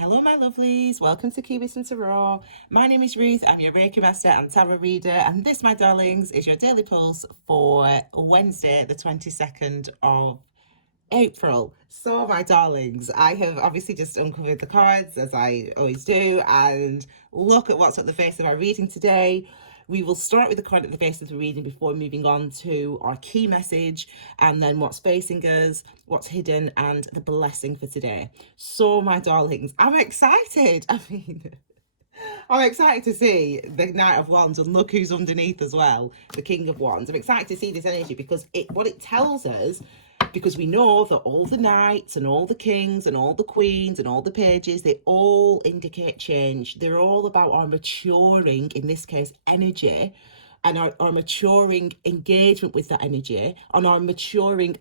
Hello, my lovelies. Welcome to Keybits and Tarot. My name is Ruth. I'm your Reiki Master and Tarot Reader. And this, my darlings, is your daily pulse for Wednesday, the 22nd of April. So, my darlings, I have obviously just uncovered the cards as I always do and look at what's at the face of our reading today. We will start with the card at the face of the reading before moving on to our key message and then what's facing us, what's hidden, and the blessing for today. So, my darlings, I'm excited. I'm excited to see the Knight of Wands, and look who's underneath as well, the King of Wands. I'm excited to see this energy because what it tells us, because we know that all the knights and all the kings and all the queens and all the pages, they all indicate change. They're all about our maturing, in this case, energy, and our maturing engagement with that energy, and our maturing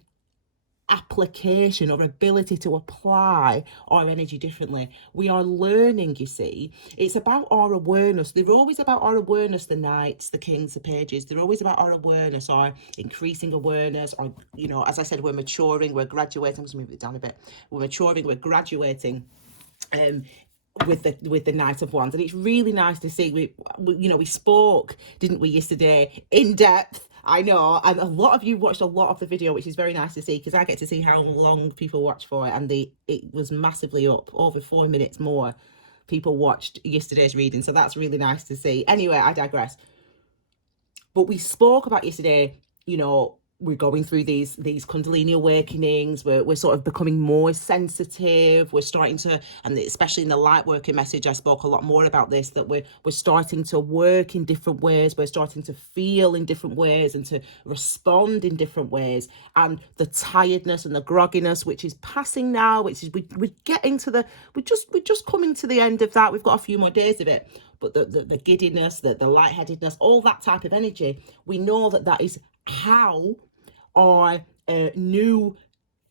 application or ability to apply our energy differently. We are learning, you see. It's about our awareness. They're always about our awareness, the knights, the kings, the pages. They're always about our awareness, our increasing awareness, or, as I said, we're maturing, we're graduating. Let's move it down a bit. We're maturing, we're graduating. With the Knight of Wands, and it's really nice to see. We spoke, didn't we, yesterday, in depth. I know, and a lot of you watched a lot of the video, which is very nice to see because I get to see how long people watch for it, and it was massively up, over 4 minutes more people watched yesterday's reading, so that's really nice to see. Anyway, I digress. But we spoke about yesterday, we're going through these Kundalini awakenings. We're sort of becoming more sensitive. We're starting to, and especially in the light working message, I spoke a lot more about this, that we're starting to work in different ways. We're starting to feel in different ways and to respond in different ways. And the tiredness and the grogginess, which is passing now, which is we're getting to we're just coming to the end of that. We've got a few more days of it. But the giddiness, the lightheadedness, all that type of energy, we know that is how our new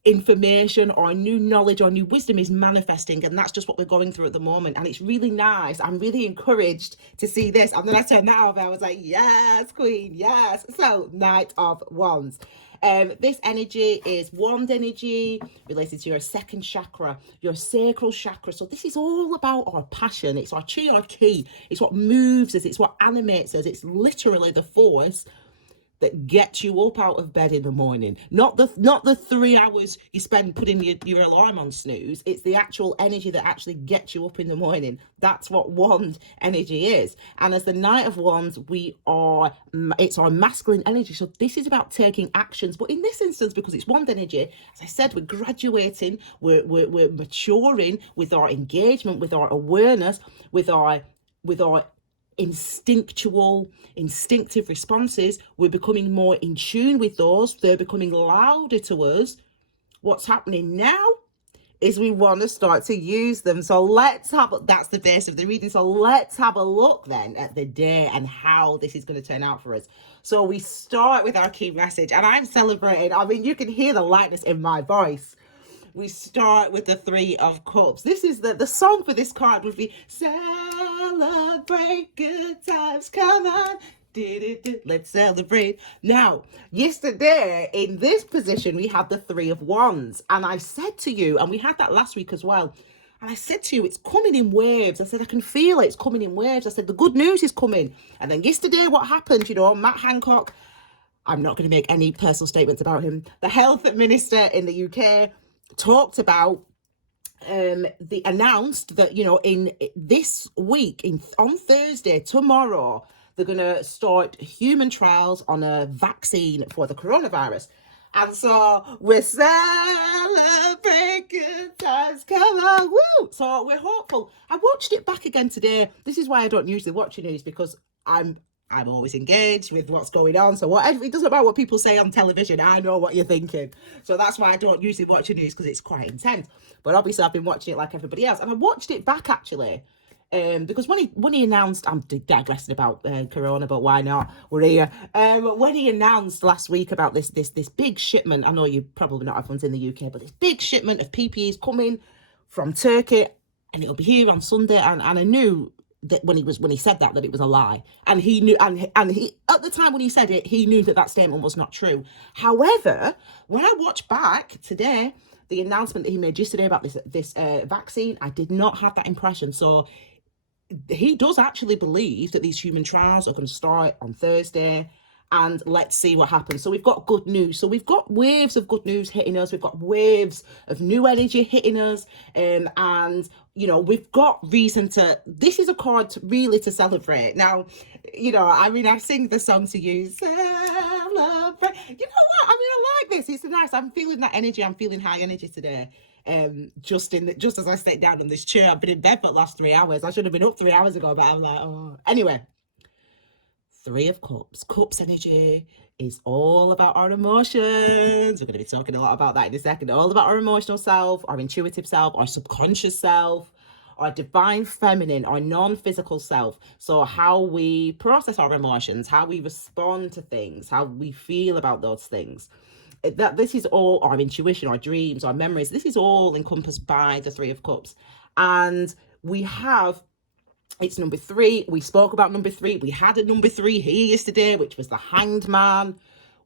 information or new knowledge or new wisdom is manifesting, and that's just what we're going through at the moment. And it's really nice. I'm really encouraged to see this. And then I turned that over. I was like, yes, queen, yes. So, Knight of Wands. This energy is wand energy related to your second chakra, your sacral chakra. So this is all about our passion. It's our chi, our ki. It's what moves us. It's what animates us. It's literally the force that gets you up out of bed in the morning. Not the 3 hours you spend putting your alarm on snooze. It's the actual energy that actually gets you up in the morning. That's what wand energy is. And as the Knight of Wands, it's our masculine energy. So this is about taking actions. But in this instance, because it's wand energy, as I said, we're graduating, we're maturing with our engagement, with our awareness, with our instinctive responses. We're becoming more in tune with those. They're becoming louder to us. What's happening now is we want to start to use them. So that's the base of the reading. So let's have a look then at the day and how this is going to turn out for us. So we start with our key message, and I'm celebrating. I mean, you can hear the lightness in my voice. We start with the Three of Cups. This is the song for this card would be celebrate good times. Come on. Let's celebrate. Now, yesterday in this position, we had the Three of Wands. And I said to you, and we had that last week as well, and I said to you, it's coming in waves. I said, I can feel it. It's coming in waves. I said, the good news is coming. And then yesterday, what happened? Matt Hancock, I'm not going to make any personal statements about him, the health minister in the UK, talked about they announced that in this week, on Thursday, tomorrow, they're going to start human trials on a vaccine for the coronavirus. And so we're celebrating good times, come on, woo! So we're hopeful. I watched it back again today. This is why I don't usually watch the news, because I'm always engaged with what's going on. So it doesn't matter what people say on television. I know what you're thinking. So that's why I don't usually watch the news, because it's quite intense. But obviously I've been watching it like everybody else. And I watched it back actually. Because when he announced, I'm digressing about Corona, but why not? We're here. When he announced last week about this big shipment, I know you probably not everyone's in the UK, but this big shipment of PPEs coming from Turkey, and it'll be here on Sunday. And I knew that when he said that it was a lie, and he knew, and he, at the time when he said it, he knew that statement was not true. However, when I watch back today, the announcement that he made yesterday about this vaccine, I did not have that impression. So he does actually believe that these human trials are going to start on Thursday, and let's see what happens. So we've got good news. So we've got waves of good news hitting us. We've got waves of new energy hitting us. And, you know, we've got reason to, this is a card really to celebrate. Now, you know, I mean, I sing the song to you, celebrate. You know what? I mean, I like this. It's nice. I'm feeling that energy. I'm feeling high energy today. Just as I sit down on this chair. I've been in bed for the last 3 hours. I should have been up 3 hours ago, but I'm like, oh. Anyway, Three of Cups. Cups energy is all about our emotions. We're going to be talking a lot about that in a second. All about our emotional self, our intuitive self, our subconscious self, our divine feminine, our non-physical self. So how we process our emotions, how we respond to things, how we feel about those things. That this is all our intuition, our dreams, our memories. This is all encompassed by the Three of Cups. And we have, it's number 3. We spoke about number 3. We had a number 3 here yesterday, which was the Hanged Man,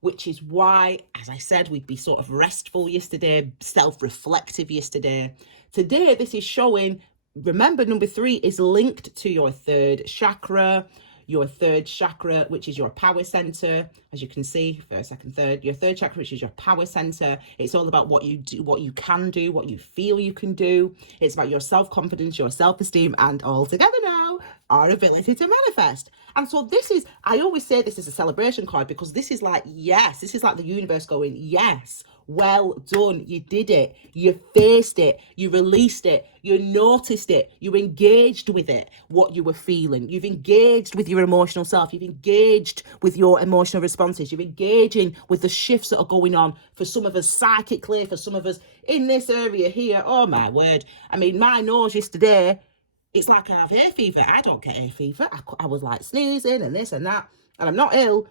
which is why, as I said, we'd be sort of restful yesterday, self-reflective yesterday. Today, this is showing, remember, number 3 is linked to your third chakra, which is your power center. As you can see, first, second, third, your third chakra, which is your power center. It's all about what you do, what you can do, what you feel you can do. It's about your self-confidence, your self-esteem, and all together now, our ability to manifest. And so this is, I always say this is a celebration card, because this is like, yes, this is like the universe going, yes, well done, you did it, you faced it, you released it, you noticed it, you engaged with it, what you were feeling, you've engaged with your emotional self, you've engaged with your emotional responses, you're engaging with the shifts that are going on, for some of us psychically, for some of us in this area here. Oh my word, I mean, my nose yesterday, it's like I have hay fever. I don't get hay fever. I was like sneezing and this and that, and I'm not ill.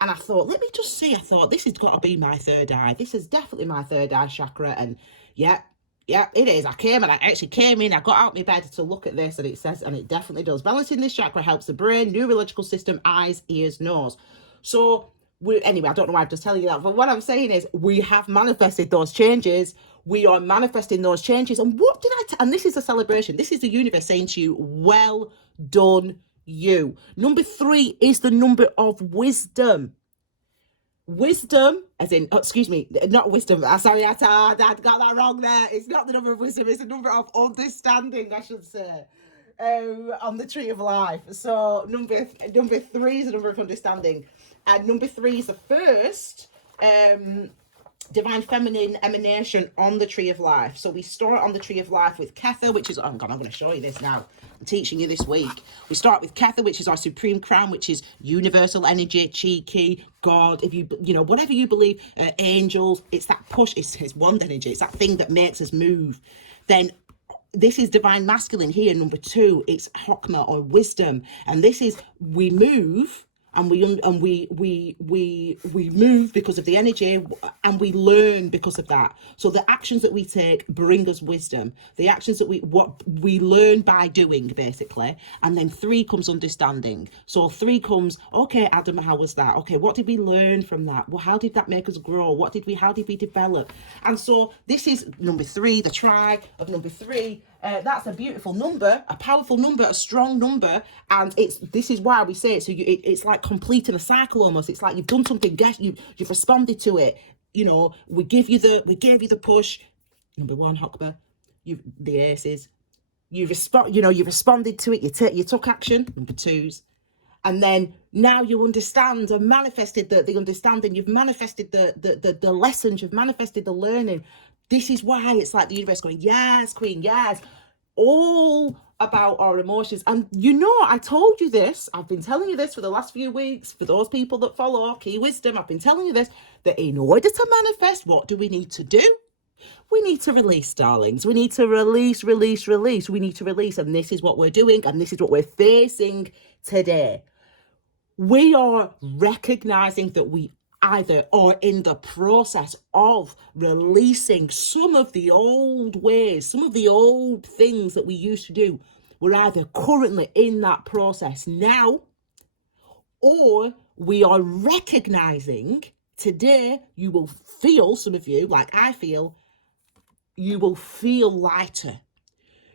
And I thought, let me just see. I thought, this has got to be my third eye. This is definitely my third eye chakra. And yeah, it is. I actually came in, I got out of my bed to look at this, and it says, and it definitely does. Balancing this chakra helps the brain, neurological system, eyes, ears, nose. So, anyway, I don't know why I'm just telling you that. But what I'm saying is, we have manifested those changes. We are manifesting those changes. And what did and this is a celebration. This is the universe saying to you, well done, you. Number 3 is the number of wisdom. Wisdom, as in, excuse me, not wisdom. Sorry, I got that wrong there. It's not the number of wisdom, it's the number of understanding, I should say, on the tree of life. So number 3 is the number of understanding. And number 3 is the first divine feminine emanation on the tree of life. So we start on the tree of life with Kether, which is, oh God, I'm going to show you this now. I'm teaching you this week. We start with Kether, which is our supreme crown, which is universal energy, Chi, God, if you know, whatever you believe, angels, it's that push, it's wand energy, it's that thing that makes us move. Then this is divine masculine here, number 2, it's Hokmah or wisdom. And this is, we move, and we move because of the energy, and we learn because of that. So the actions that we take bring us wisdom. The actions that we learn by doing, basically. And then 3 comes understanding. So 3 comes, okay, Adam, how was that? Okay, what did we learn from that? Well, how did that make us grow? How did we develop? And so this is number 3, the try of number 3. That's a beautiful number, a powerful number, a strong number, and this is why we say it. So it's like completing a cycle almost. It's like you've done something, you've responded to it. You know, we gave you the push. Number 1, Hokmah, the aces. You responded to it. You took action. Number 2s. And then now you understand and manifested the understanding. You've manifested the lessons. You've manifested the learning. This is why it's like the universe going, yes, queen, yes. All about our emotions. And you know, I told you this. I've been telling you this for the last few weeks. For those people that follow Key Wisdom, I've been telling you this, that in order to manifest, what do we need to do? We need to release, darlings. We need to release. We need to release. And this is what we're doing. And this is what we're facing today. We are recognizing that we either are in the process of releasing some of the old ways, some of the old things that we used to do. We're either currently in that process now, or we are recognizing today, you will feel, some of you, like I feel, you will feel lighter.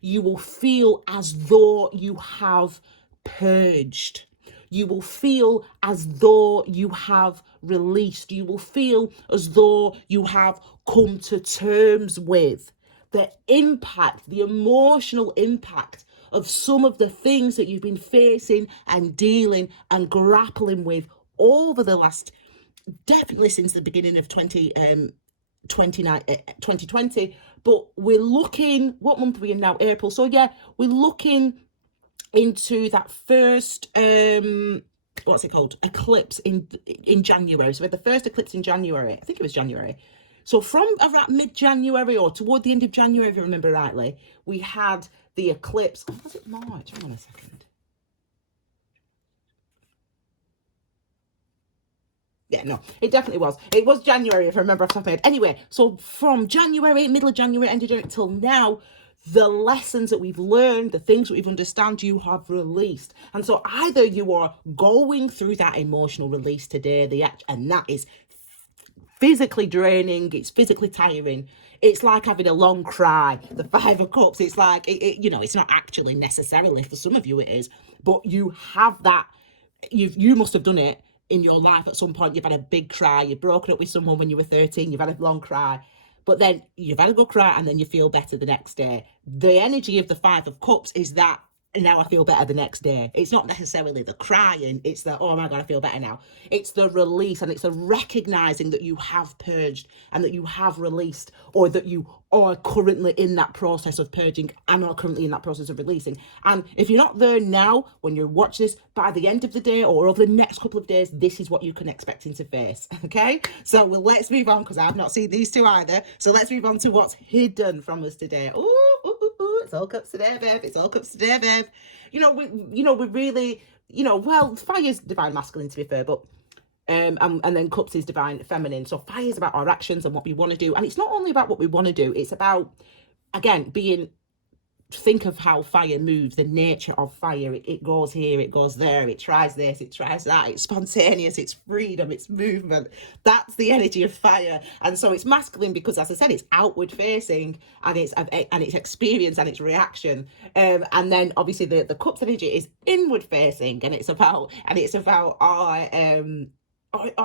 You will feel as though you have purged. You will feel as though you have released. You will feel as though you have come to terms with the impact, the emotional impact of some of the things that you've been facing and dealing and grappling with over the last, definitely since the beginning of 2020. But we're looking, what month are we in now? April. So yeah, we're looking into that first what's it called, eclipse in January. So we had the first eclipse in January, I think it was January. So from around mid-January or toward the end of January, if you remember rightly, we had the eclipse. Oh, was it March? Hang on a second. Yeah, no, it definitely was. It was January, if I remember off the top of my head. Anyway, so from January, middle of January, end of January till now, the lessons that we've learned, the things that we've understood, you have released. And so either you are going through that emotional release today, and that is physically draining, it's physically tiring. It's like having a long cry. The Five of Cups, it's like, it's not actually necessarily, for some of you it is, but you have that, you must have done it in your life at some point. You've had a big cry, you've broken up with someone when you were 13, you've had a long cry, but then you've had a good cry and then you feel better the next day. The energy of the Five of Cups is that, and now I feel better the next day. It's not necessarily the crying, it's the, oh my God, I feel better now. It's the release, and it's the recognizing that you have purged and that you have released, or that you are currently in that process of purging and are currently in that process of releasing. And if you're not there now, when you watch this, by the end of the day or over the next couple of days, this is what you can expect to face. Okay, so let's move on, because I've not seen these two either. So let's move on to what's hidden from us today. It's all cups today, babe. It's all cups today, babe. We really, well, fire's divine masculine, to be fair, but and then cups is divine feminine. So fire is about our actions and what we want to do, and it's not only about what we want to do. It's about, again, think of how fire moves, the nature of fire. It goes here, it goes there, it tries this, it tries that. It's spontaneous, it's freedom, it's movement. That's the energy of fire. And so it's masculine because, as I said, it's outward facing, and it's experience and it's reaction. And then obviously the cups energy is inward facing, and it's about our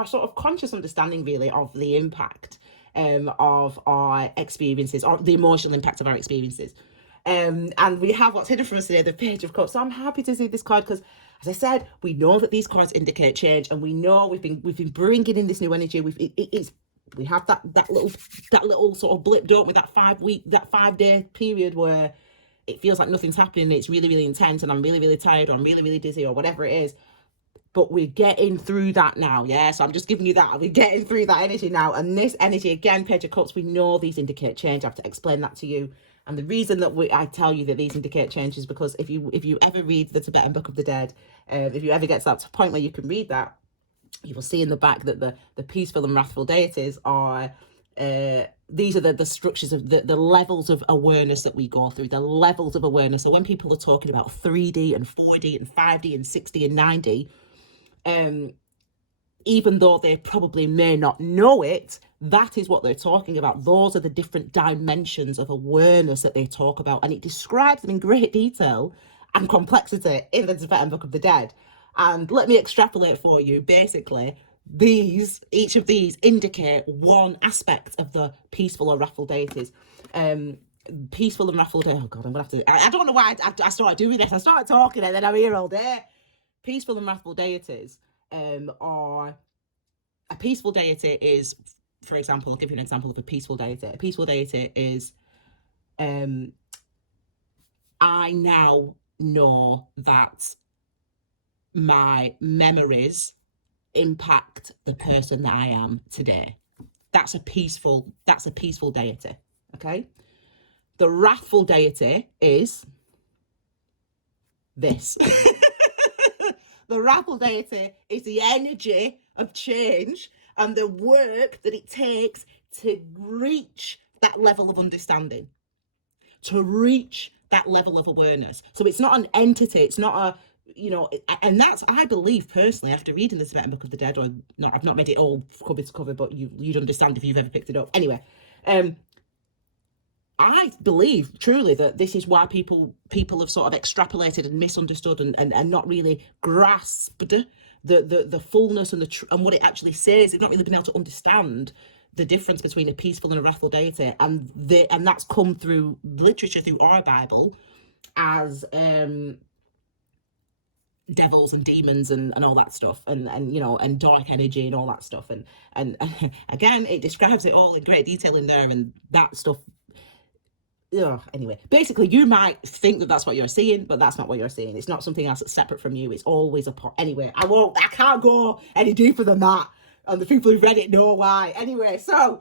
sort of conscious understanding, really, of the impact of our experiences, or the emotional impact of our experiences. And we have what's hidden from us today, the Page of Cups. So I'm happy to see this card because, as I said, we know that these cards indicate change, and we know we've been bringing in this new energy. We have that little sort of blip, don't we? That 5-day period where it feels like nothing's happening. It's really, really intense, and I'm really, really tired, or I'm really, really dizzy, or whatever it is. But we're getting through that now, yeah? So I'm just giving you that. We're getting through that energy now. And this energy, again, Page of Cups, we know these indicate change. I have to explain that to you. And the reason that I tell you that these indicate change is because if you ever read the Tibetan Book of the Dead, if you ever get to that point where you can read that, you will see in the back that the peaceful and wrathful deities are... these are the structures of the levels of awareness that we go through, the levels of awareness. So when people are talking about 3D and 4D and 5D and 6D and 9D, even though they probably may not know it, that is what they're talking about. Those are the different dimensions of awareness that they talk about, and it describes them in great detail and complexity in the Tibetan Book of the Dead. And let me extrapolate for you. Basically, each of these indicate one aspect of the peaceful or wrathful deities. Peaceful and wrathful deities. Oh God, I'm gonna have to. I don't know why I started doing this. I started talking and then I'm here all day. Peaceful and wrathful deities are... A peaceful deity is, for example, I'll give you an example of a peaceful deity. A peaceful deity is, I now know that my memories impact the person that I am today. That's a peaceful deity, okay? The wrathful deity is this. The wrathful deity is the energy of change and the work that it takes to reach that level of understanding, to reach that level of awareness. So it's not an entity, it's not and that's, I believe personally, after reading the Tibetan Book of the Dead, or not, I've not read it all cover to cover, but you'd understand if you've ever picked it up. Anyway, I believe truly that this is why people have sort of extrapolated and misunderstood and not really grasped the fullness and and what it actually says. They've not really been able to understand the difference between a peaceful and a wrathful deity, and that's come through literature, through our Bible, as devils and demons and all that stuff, and and dark energy and all that stuff, and again, it describes it all in great detail in there, and that stuff. Yeah, anyway, basically, you might think that that's what you're seeing, but that's not what you're seeing. It's not something else that's separate from you. It's always a part. Anyway, I can't go any deeper than that. And the people who've read it know why. Anyway, so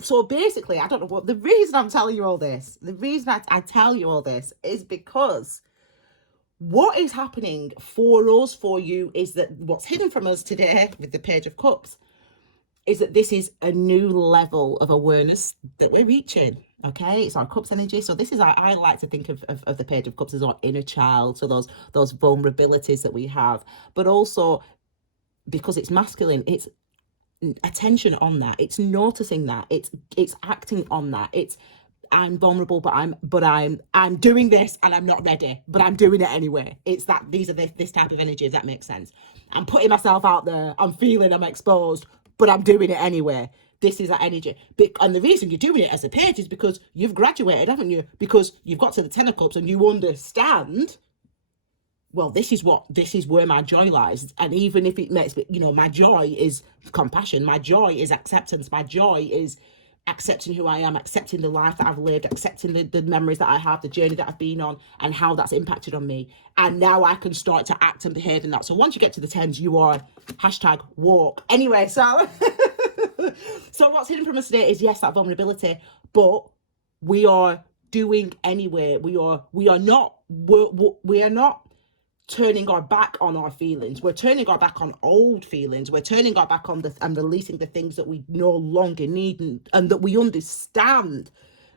so basically, I don't know what the reason I'm telling you all this. The reason I tell you all this is because what is happening for us, for you, is that what's hidden from us today with the Page of Cups is that this is a new level of awareness that we're reaching. Okay, it's our cups energy. So this is I like to think of the Page of Cups as our inner child. So those vulnerabilities that we have, but also because it's masculine, it's attention on that. It's noticing that. It's acting on that. It's I'm vulnerable, but I'm doing this and I'm not ready, but I'm doing it anyway. It's that these are this type of energy, if that makes sense. I'm putting myself out there. I'm feeling I'm exposed, but I'm doing it anyway. This is that energy. And the reason you're doing it as a page is because you've graduated, haven't you? Because you've got to the Ten of Cups and you understand, well, this is where my joy lies. And even if it makes, my joy is compassion. My joy is acceptance. My joy is accepting who I am, accepting the life that I've lived, accepting the memories that I have, the journey that I've been on, and how that's impacted on me. And now I can start to act and behave in that. So once you get to the tens, you are #walk. Anyway, so so what's hidden from us today is, yes, that vulnerability, but we are doing anyway. We are not turning our back on our feelings. We're turning our back on old feelings. We're turning our back on and releasing the things that we no longer need and that we understand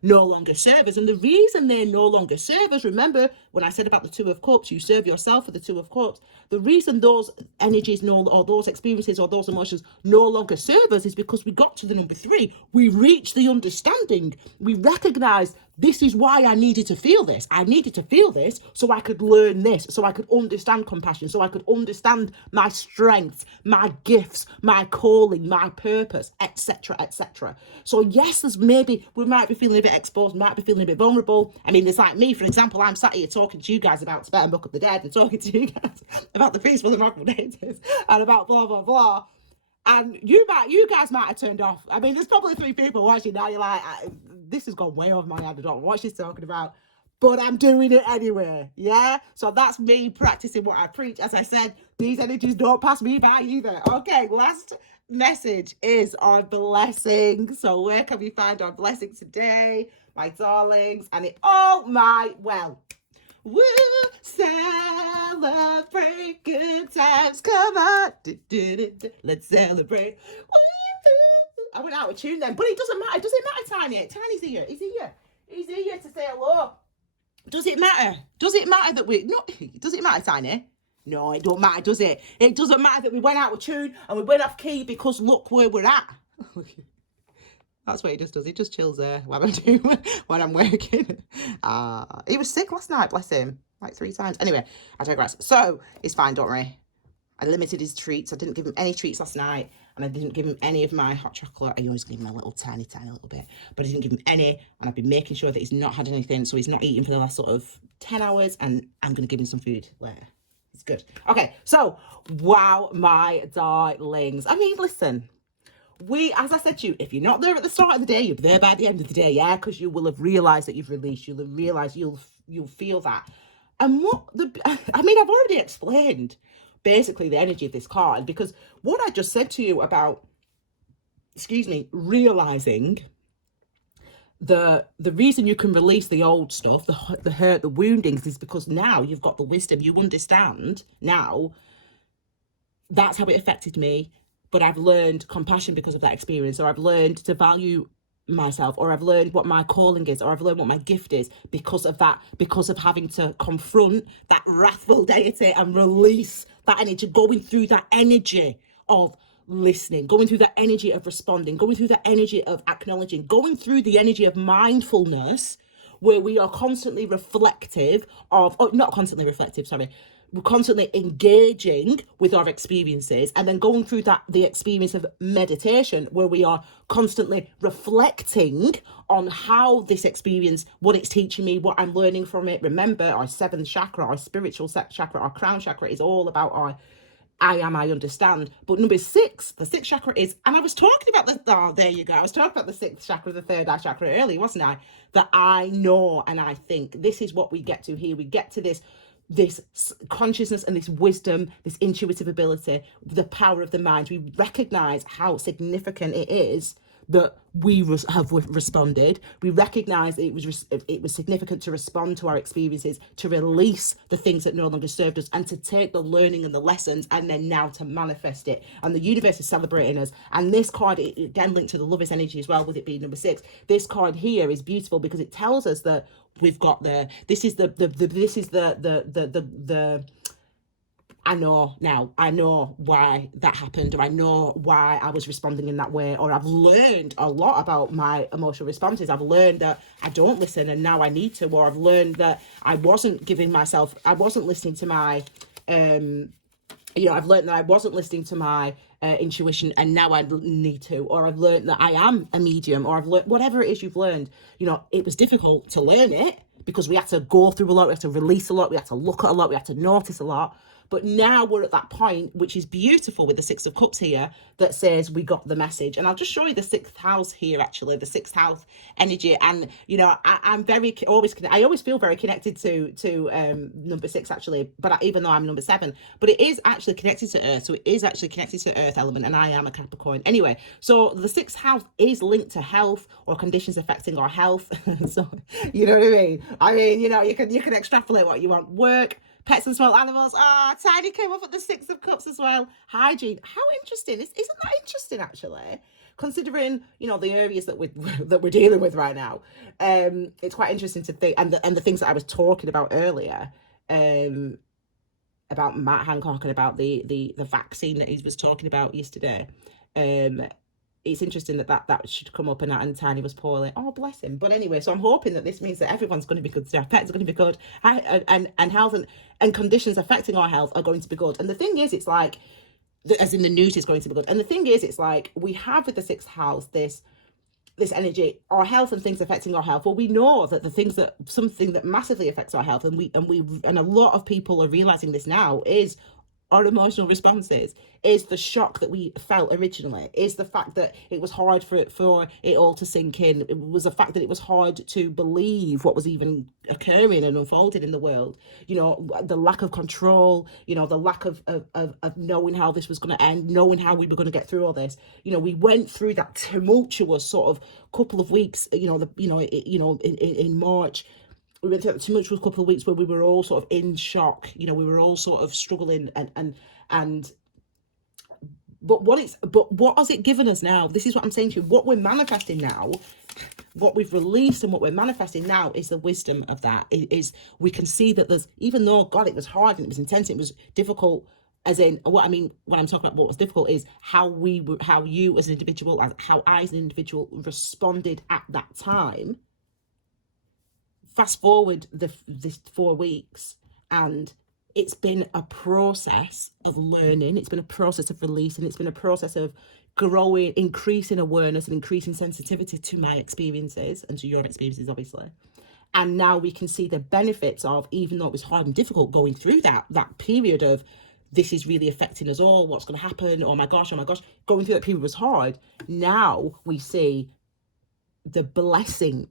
no longer serve us. And the reason they no longer serve us, remember when I said about the Two of Cups, you serve yourself with the Two of Cups. The reason those energies or those experiences or those emotions no longer serve us is because we got to the number 3. We reached the understanding. We recognized this is why I needed to feel this. I needed to feel this so I could learn this, so I could understand compassion, so I could understand my strengths, my gifts, my calling, my purpose, etc., etc. So yes, we might be feeling a bit exposed, might be feeling a bit vulnerable. I mean, there's like me, for example, I'm sat here talking to you guys about Tibet and Book of the Dead and talking to you guys about the peaceful and radical deities and about blah, blah, blah. And you guys might have turned off. I mean, there's probably 3 people watching now. You're like, this has gone way over my head. I don't know what she's talking about, but I'm doing it anyway. Yeah. So that's me practicing what I preach. As I said, these energies don't pass me by either. Okay. Last message is our blessing. So where can we find our blessing today, my darlings? And woo, celebrate good times. Come on. Let's celebrate. Woo. I went out of tune then, but it doesn't matter. Does it matter, Tiny? Tiny's here. He's here. He's here to say hello. Does it matter? Does it matter that does it matter, Tiny? No, it don't matter, does it? It doesn't matter that we went out of tune and we went off key because look where we're at. That's what he just does. He just chills there when I'm working. He was sick last night, bless him, like 3 times. Anyway, I digress. So he's fine, don't worry. I limited his treats. I didn't give him any treats last night, and I didn't give him any of my hot chocolate. I always give him a little tiny little bit, but I didn't give him any, and I've been making sure that he's not had anything, so he's not eating for the last sort of 10 hours, and I'm going to give him some food later. It's good. Okay, so, wow, my darlings. I mean, listen, as I said to you, if you're not there at the start of the day, you'll be there by the end of the day, yeah? Because you will have realised that you've released. You'll have realised you'll feel that. And I've already explained basically the energy of this card, because what I just said to you about, realising the reason you can release the old stuff, the hurt, the woundings, is because now you've got the wisdom. You understand now that's how it affected me, but I've learned compassion because of that experience, or I've learned to value myself, or I've learned what my calling is, or I've learned what my gift is because of that, because of having to confront that wrathful deity and release that energy, going through that energy of listening, going through that energy of responding, going through that energy of acknowledging, going through the energy of mindfulness, where we are constantly reflective of, oh, not constantly reflective, sorry, we're constantly engaging with our experiences, and then going through that, the experience of meditation, where we are constantly reflecting on how this experience, what it's teaching me, what I'm learning from it. Remember, our seventh chakra, our spiritual chakra, our crown chakra is all about our I am, I understand. But number six, the sixth chakra is, and I was talking about the, oh, there you go. I was talking about the sixth chakra, the third eye chakra earlier, wasn't I? That I know and I think. This is what we get to here. We get to this consciousness and this wisdom, this intuitive ability, the power of the mind. We recognize how significant it is that we have responded. We recognize that it was significant to respond to our experiences, to release the things that no longer served us, and to take the learning and the lessons, and then now to manifest it. And the universe is celebrating us. And this card, again linked to the lovers energy as well, with it being number six. This card here is beautiful because it tells us that we've got I know now, I know why that happened, or I know why I was responding in that way, or I've learned a lot about my emotional responses. I've learned that I don't listen and now I need to, or I've learned that I wasn't listening to my, I've learned that I wasn't listening to my intuition and now I need to, or I've learned that I am a medium, or I've learned, whatever it is you've learned, it was difficult to learn it because we had to go through a lot, we had to release a lot, we had to look at a lot, we had to notice a lot. But now we're at that point, which is beautiful with the Six of Cups here, that says we got the message. And I'll just show you the sixth house here, actually, the sixth house energy. And, I always feel very connected to number six, actually, but even though I'm number seven, but it is actually connected to Earth. So it is actually connected to Earth element, and I am a Capricorn. Anyway, so the sixth house is linked to health or conditions affecting our health. So, you know what I mean? You can extrapolate what you want. Work, pets and small animals. Tiny came up at the Six of Cups as well. Hygiene. How interesting. Isn't that interesting, actually? Considering, the areas that we're dealing with right now. It's quite interesting to think, and the things that I was talking about earlier, about Matt Hancock and about the vaccine that he was talking about yesterday. It's interesting that should come up, and Tiny was poorly. Oh, bless him. But anyway, so I'm hoping that this means that everyone's going to be good. Our pets are going to be good, and health and conditions affecting our health are going to be good. And the thing is, it's like, as in the news is going to be good. And the thing is, it's like we have with the sixth house this energy, our health and things affecting our health. Well, we know that something that massively affects our health, and a lot of people are realizing this now, is our emotional responses, is the shock that we felt originally, is the fact that it was hard for it all to sink in. It was the fact that it was hard to believe what was even occurring and unfolding in the world. The lack of control, the lack of knowing how this was going to end, knowing how we were going to get through all this. We went through that tumultuous sort of couple of weeks, in March. We went through a tumultuous couple of weeks where we were all sort of in shock. We were all sort of struggling, but what has it given us now? This is what I'm saying to you. What we're manifesting now, what we've released and what we're manifesting now, is the wisdom of that. It is, we can see that there's, even though, God, it was hard and it was intense, it was difficult, as in, what I'm talking about, what was difficult is how you as an individual, how I as an individual responded at that time. Fast forward this 4 weeks, and it's been a process of learning. It's been a process of releasing. It's been a process of growing, increasing awareness and increasing sensitivity to my experiences and to your experiences, obviously. And now we can see the benefits of, even though it was hard and difficult going through that period of, this is really affecting us all, what's going to happen, oh my gosh, going through that period was hard. Now we see the blessing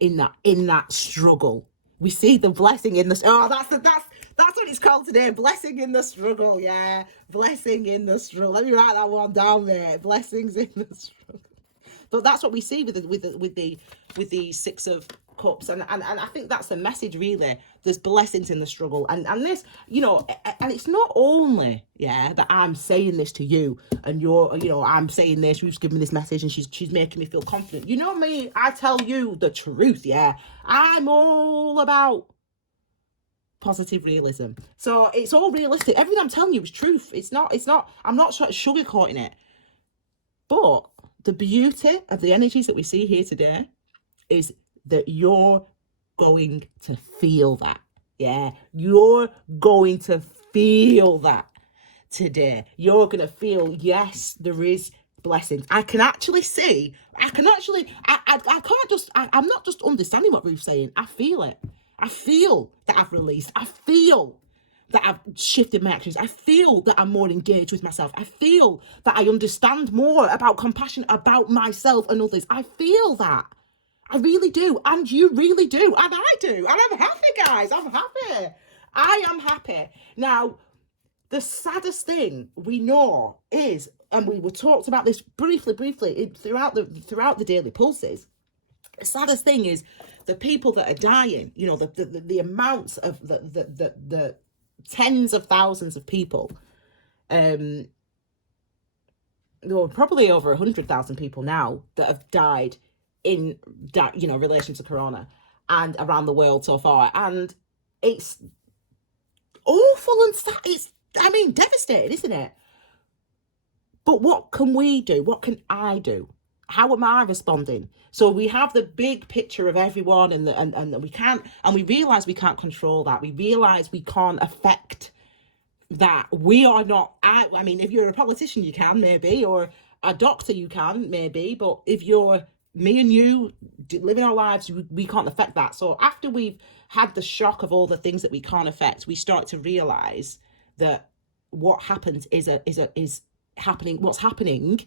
in that struggle. We see the blessing in this. That's what it's called today. Blessing in the struggle. Yeah, blessing in the struggle. Let me write that one down there. Blessings in the struggle. But that's what we see with the Six of Cups, and I think that's the message, really. There's blessings in the struggle, and this, and it's not only that I'm saying this to you, and I'm saying this, Ruth's giving me this message, and she's making me feel confident. You know me, I tell you the truth. I'm all about positive realism. So it's all realistic. Everything I'm telling you is truth. It's not, I'm not sort of sugarcoating it. But the beauty of the energies that we see here today is that you're going to feel that. Yeah, you're going to feel that today. You're going to feel, yes, there is blessings. I can't just, I'm not just understanding what Ruth's saying. I feel it. I feel that I've released. I feel that I've shifted my actions. I feel that I'm more engaged with myself. I feel that I understand more about compassion about myself and others. I feel that. I really do. And you really do. And I do. And I'm happy, guys. I'm happy. I am happy. Now, the saddest thing we know is, and we were talked about this briefly throughout the daily pulses. The saddest thing is the people that are dying. You know, the amounts of the tens of thousands of people. There are probably over 100,000 people now that have died in that, you know, relation to corona and around the world so far. And it's awful and sad. It's, I mean, devastating, isn't it? But what can we do? What can I do? How am I responding? So we have the big picture of everyone, and we can't, and we realize we can't control that. We realize we can't affect that. We are not, I mean, if you're a politician, you can maybe, or a doctor, you can maybe, but if you're me and you living our lives, we can't affect that. So after we've had the shock of all the things that we can't affect, we start to realize that what happens is happening. What's happening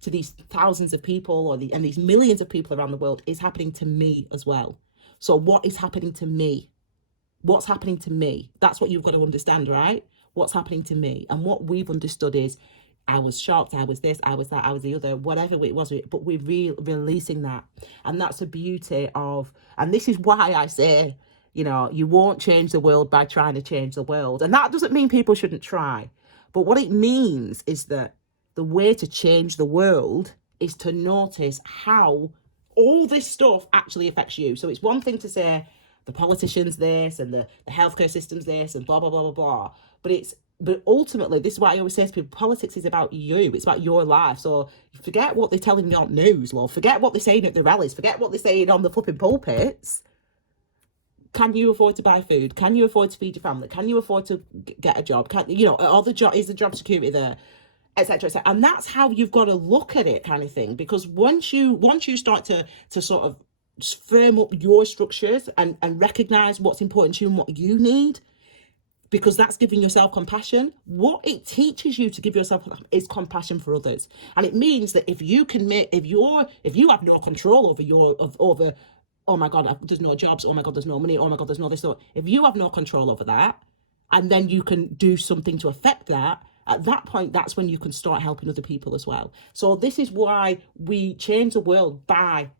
to these thousands of people and these millions of people around the world is happening to me as well. So what is happening to me? What's happening to me? That's what you've got to understand, right? What's happening to me? And what we've understood is, I was shocked, I was this, I was that, I was the other, whatever it was, but we're releasing that. And that's the beauty of, and this is why I say, you know, you won't change the world by trying to change the world. And that doesn't mean people shouldn't try. But what it means is that the way to change the world is to notice how all this stuff actually affects you. So it's one thing to say the politicians this and the healthcare system's this and blah, blah, blah, blah, blah. But ultimately, this is what I always say to people, politics is about you. It's about your life. So forget what they're telling you on news, love. Forget what they're saying at the rallies. Forget what they're saying on the flipping pulpits. Can you afford to buy food? Can you afford to feed your family? Can you afford to get a job? Is the job security there? Etc. etc. And that's how you've got to look at it, kind of thing. Because once you start to sort of firm up your structures and recognize what's important to you and what you need, because that's giving yourself compassion. What it teaches you to give yourself is compassion for others. And it means that if you have no control over oh my God, there's no jobs, oh my God, there's no money, oh my God, there's no this, so if you have no control over that, and then you can do something to affect that, at that point, that's when you can start helping other people as well. So this is why we change the world by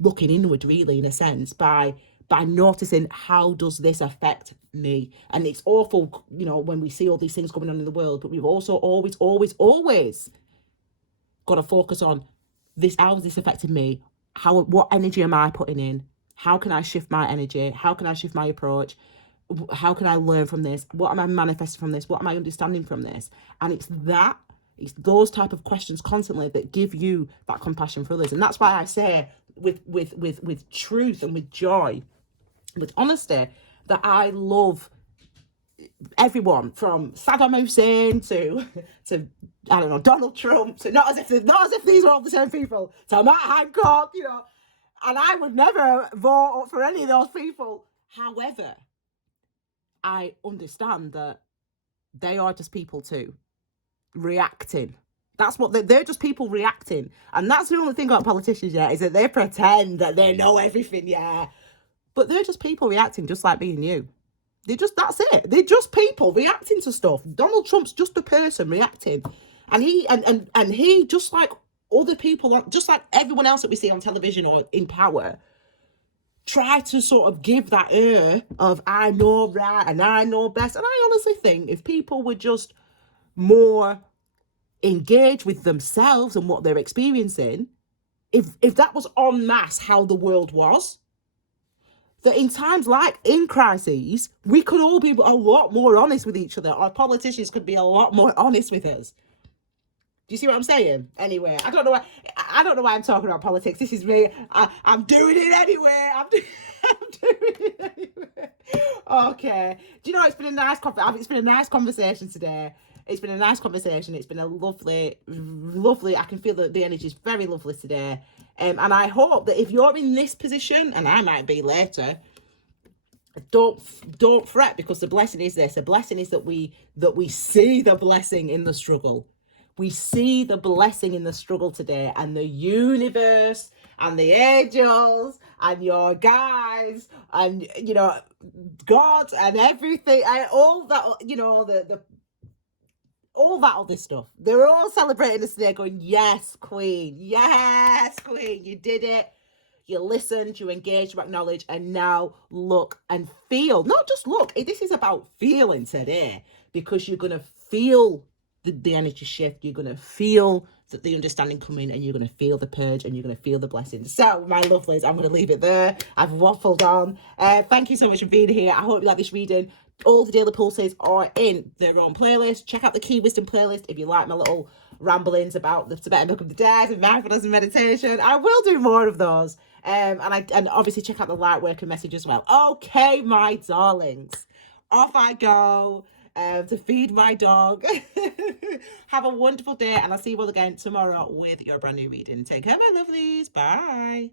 looking inward, really, in a sense, by noticing how does this affect me. And it's awful, you know, when we see all these things going on in the world, but we've also always got to focus on this. How has this affected me? What energy am I putting in? How can I shift my energy? How can I shift my approach? How can I learn from this? What am I manifesting from this? What am I understanding from this? And it's those type of questions constantly that give you that compassion for others. And that's why I say with truth and with joy, with honesty, that I love everyone from Saddam Hussein to I don't know, Donald Trump, to not as if these are all the same people, to Matt Hancock, you know. And I would never vote for any of those people. However, I understand that they are just people too, reacting. That's what they're just people reacting. And that's the only thing about politicians, yeah, is that they pretend that they know everything, yeah. But they're just people reacting just like me and you. That's it. They're just people reacting to stuff. Donald Trump's just a person reacting. And he just like other people, just like everyone else that we see on television or in power, try to sort of give that air of I know right and I know best. And I honestly think if people were just more engaged with themselves and what they're experiencing, if that was en masse how the world was, that in times like in crises, we could all be a lot more honest with each other. Our politicians could be a lot more honest with us. Do you see what I'm saying? Anyway, I don't know why. I don't know why I'm talking about politics. This is me. I'm doing it anyway. I'm doing it anyway. Okay. Do you know it's been a nice it's been a nice conversation today. It's been a nice conversation. It's been a lovely. I can feel that the energy is very lovely today. And I hope that if you're in this position, and I might be later, don't fret, because the blessing is this. The blessing is that we see the blessing in the struggle. We see the blessing in the struggle today, and the universe and the angels and your guys and God and everything, and all that, the all that other stuff. They're all celebrating us today, going, yes, Queen, you did it. You listened, you engaged, you acknowledged, and now look and feel. Not just look. This is about feeling today, because you're going to feel the energy shift. You're going to feel that the understanding coming, and you're going to feel the purge, and you're going to feel the blessings. So, my lovelies, I'm going to leave it there. I've waffled on. Thank you so much for being here. I hope you like this reading. All the daily pulses are in their own playlist. Check out the Key Wisdom playlist if you like my little ramblings about the Tibetan Book of the Dead and mindfulness and meditation. I will do more of those. And obviously check out the light worker message as well. Okay, my darlings, off I go to feed my dog. Have a wonderful day, and I'll see you all again tomorrow with your brand new reading. Take care, my lovelies. Bye.